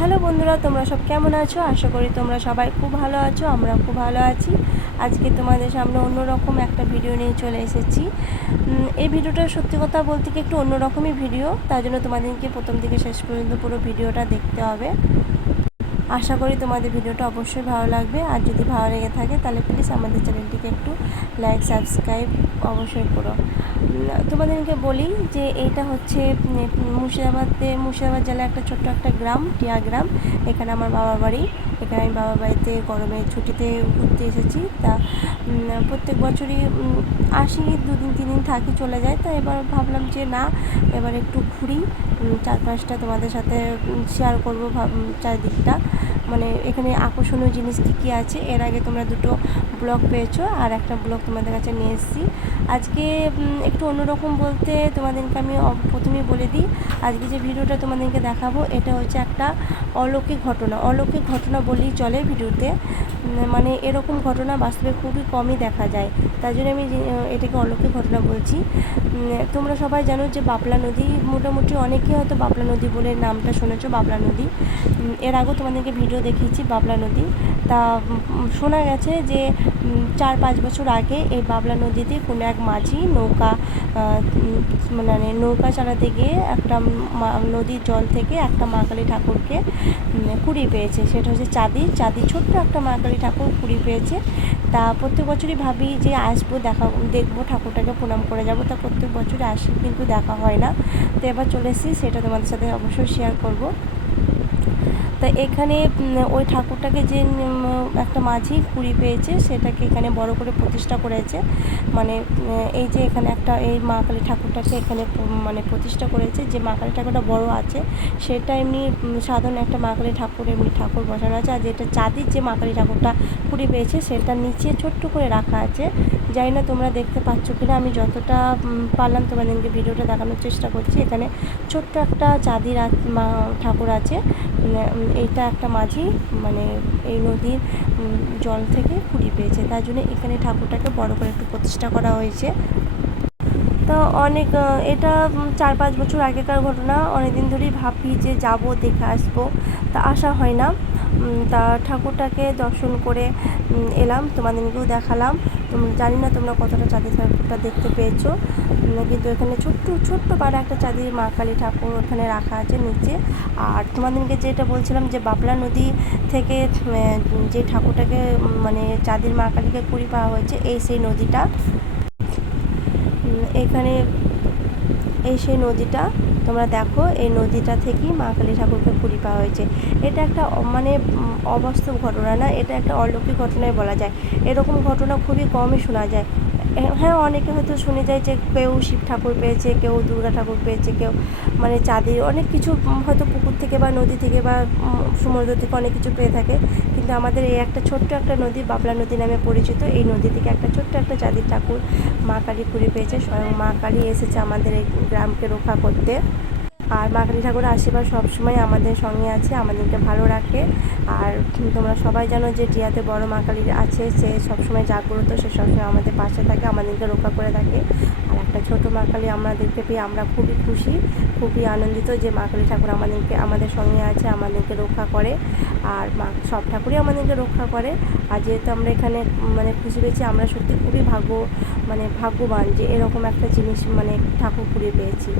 Hello বন্ধুরা, তোমরা সব কেমন আছো? আশা করি তোমরা সবাই খুব ভালো আছো আমরা খুব ভালো আছি। আজকে তোমাদের সামনে অন্যরকম একটা ভিডিও নিয়ে চলে এসেছি। এই ভিডিওটা সত্যি কথা বলতে কি একটু অন্যরকমই ভিডিও, তার জন্য তোমাদেরকে প্রথম থেকে শেষ পর্যন্ত পুরো ভিডিওটা দেখতে হবে। আশা করি তোমাদের ভিডিওটা অবশ্যই ভালো লাগবে, আর যদি ভালো লেগে থাকে তাহলে প্লিজ আমাদের চ্যানেলটিকে একটু লাইক সাবস্ক্রাইব অবশ্যই করো। তোমাদেরকে বলি যে এইটা হচ্ছে মুর্শিদাবাদে, মুর্শিদাবাদ জেলার একটা ছোট্ট একটা গ্রাম, টিয়া গ্রাম। এখানে আমার বাবার বাড়ি। এখানে আমি বাবার বাড়িতে গরমের ছুটিতে ঘুরতে এসেছি। তা প্রত্যেক বছরই আসি, দুদিন তিন দিন থাকি, চলে যায় তা এবার ভাবলাম যে না, এবার একটু ঘুরি। চার পাঁচটা তোমাদের সাথে শেয়ার করব চারিদিকটা। মানে এখানে আকর্ষণীয় জিনিস কী কী আছে? এর আগে তোমরা দুটো ব্লগ পেয়েছ। আর একটা ব্লগ তোমাদের কাছে নিয়ে এসেছি। আজকে একটু অন্যরকম বলতে তোমাদেরকে আমি প্রথমেই বলে দিই, আজকে যে ভিডিওটা তোমাদেরকে দেখাবো, এটা হচ্ছে একটা অলৌকিক ঘটনা। অলৌকিক ঘটনা বললেই চলে ভিডিওতে। মানে এরকম ঘটনা বাস্তবে খুবই কমই দেখা যায়। তাই জন্য আমি এটাকে অলৌকিক ঘটনা বলছি। তোমরা সবাই জানো যে বাপলা নদী, মোটামুটি অনেকেই হয়তো বাপলা নদী বলে নামটা শুনেছ, বাবলা নদী। এর আগেও তোমাদেরকে ভিডিও দেখিয়েছি, বাবলা নদী। তা শোনা গেছে যে চার পাঁচ বছর আগে এই বাবলা নদীতে কোনো এক মাঝি নৌকা মানে নৌকা চালাতে গিয়ে একটা নদীর জল থেকে একটা মা কালী ঠাকুরকে কুড়িয়ে পেয়েছে। সেটা হচ্ছে চাঁদি। চাঁদি ছোট্ট একটা মা কালী ঠাকুর কুড়িয়ে পেয়েছে। তা প্রত্যেক বছরই ভাবি যে আসব, দেখা, দেখব ঠাকুরটাকে, প্রণাম করে যাব। তা প্রত্যেক বছরই আসি, কিন্তু দেখা হয় না। তো এবার চলে এসেছি, সেটা তোমাদের সাথে অবশ্যই শেয়ার করব। তা এখানে ওই ঠাকুরটাকে যে একটা মাঝি কুড়ি পেয়েছে, সেটাকে এখানে বড় করে প্রতিষ্ঠা করেছে। মানে এই যে এখানে একটা, এই মা কালী ঠাকুরটাকে এখানে মানে প্রতিষ্ঠা করেছে, যে মা কালী ঠাকুরটা বড় আছে, সেটা এমনি সাধারণ একটা মা কালী ঠাকুর এমনি ঠাকুর বসানো আছে, আর যেটা চাঁদির যে মা কালী ঠাকুরটা কুড়ি পেয়েছে, সেটা নিচে ছোট্ট করে রাখা আছে। জানি না তোমরা দেখতে পাচ্ছ কিনা, আমি যতটা পারলাম তোমাদেরকে ভিডিওটা দেখানোর চেষ্টা করছি, এখানে ছোট্ট একটা চাঁদির মা ঠাকুর আছে এইটা একটা মাঝি মানে এই নদীর জল থেকে কুড়ি পেয়েছে। তার জন্য এখানে ঠাকুরটাকে বড় করে একটু প্রতিষ্ঠা করা হয়েছে। তো অনেক এটা চার পাঁচ বছর আগেকার ঘটনা। অনেকদিন ধরেই ভাবি যে যাব, দেখে আসব। তা আসা হয় না। তা ঠাকুরটাকে দর্শন করে এলাম। তোমাদেরকেও দেখালাম। তোমরা জানি না তোমরা কতটা চাঁদের ঠাকুরটা দেখতে পেয়েছ। কিন্তু এখানে ছোট্ট ছোট্ট পাড়া একটা চাঁদির মা কালী ঠাকুর ওখানে রাখা আছে নিচে। আর তোমাদেরকে যেটা বলছিলাম যে বাবলা নদী থেকে যে ঠাকুরটাকে মানে চাঁদির মা কালীকে কুড়ি পাওয়া হয়েছে, এই সেই নদীটা। এখানে এই সেই নদীটা তোমরা দেখো, এই নদীটা থেকেই মা কালী ঠাকুরকে পুরি পাওয়া হয়েছে। এটা একটা মানে অবাস্তব ঘটনা না, এটা একটা অলৌকিক ঘটনায় বলা যায়। এরকম ঘটনা খুবই কমই শোনা যায়। হ্যাঁ অনেকে হয়তো শুনে যায় যে কেউ শিব ঠাকুর পেয়েছে, কেউ দুর্গা ঠাকুর পেয়েছে, কেউ মানে চাঁদের অনেক কিছু হয়তো পুকুর থেকে বা নদী থেকে বা সমুদ্র থেকে অনেক কিছু পেয়ে থাকে। কিন্তু আমাদের এই একটা ছোট্ট একটা নদী, বাবলা নদী নামে পরিচিত, এই নদী থেকে একটা ছোট্ট একটা চাঁদের ঠাকুর মা কালী কুড়ি পেয়েছে। স্বয়ং মা কালী এসেছে আমাদের এই গ্রামকে রক্ষা করতে। আর মা কালী ঠাকুরের আশীর্বাদ সবসময় আমাদের সঙ্গে আছে, আমাদেরকে ভালো রাখে। আর তোমরা সবাই জানো যে টিয়াতে বড় মা কালী আছে, সে সবসময় জাগ্রত, সে সবসময় আমাদের পাশে থাকে, আমাদেরকে রক্ষা করে থাকে। আর একটা ছোট মা কালী আমাদেরকে পেয়ে আমরা খুবই খুশি, খুবই আনন্দিত যে মা কালী ঠাকুর আমাদেরকে, আমাদের সঙ্গে আছে, আমাদেরকে রক্ষা করে। আর মা, সব ঠাকুরই আমাদেরকে রক্ষা করে। আর যেহেতু আমরা এখানে মানে খুশি পেয়েছি, আমরা সত্যি খুবই ভাগ্য মানে ভাগ্যবান যে এরকম একটা জিনিস মানে ঠাকুর কুড়িয়ে পেয়েছি।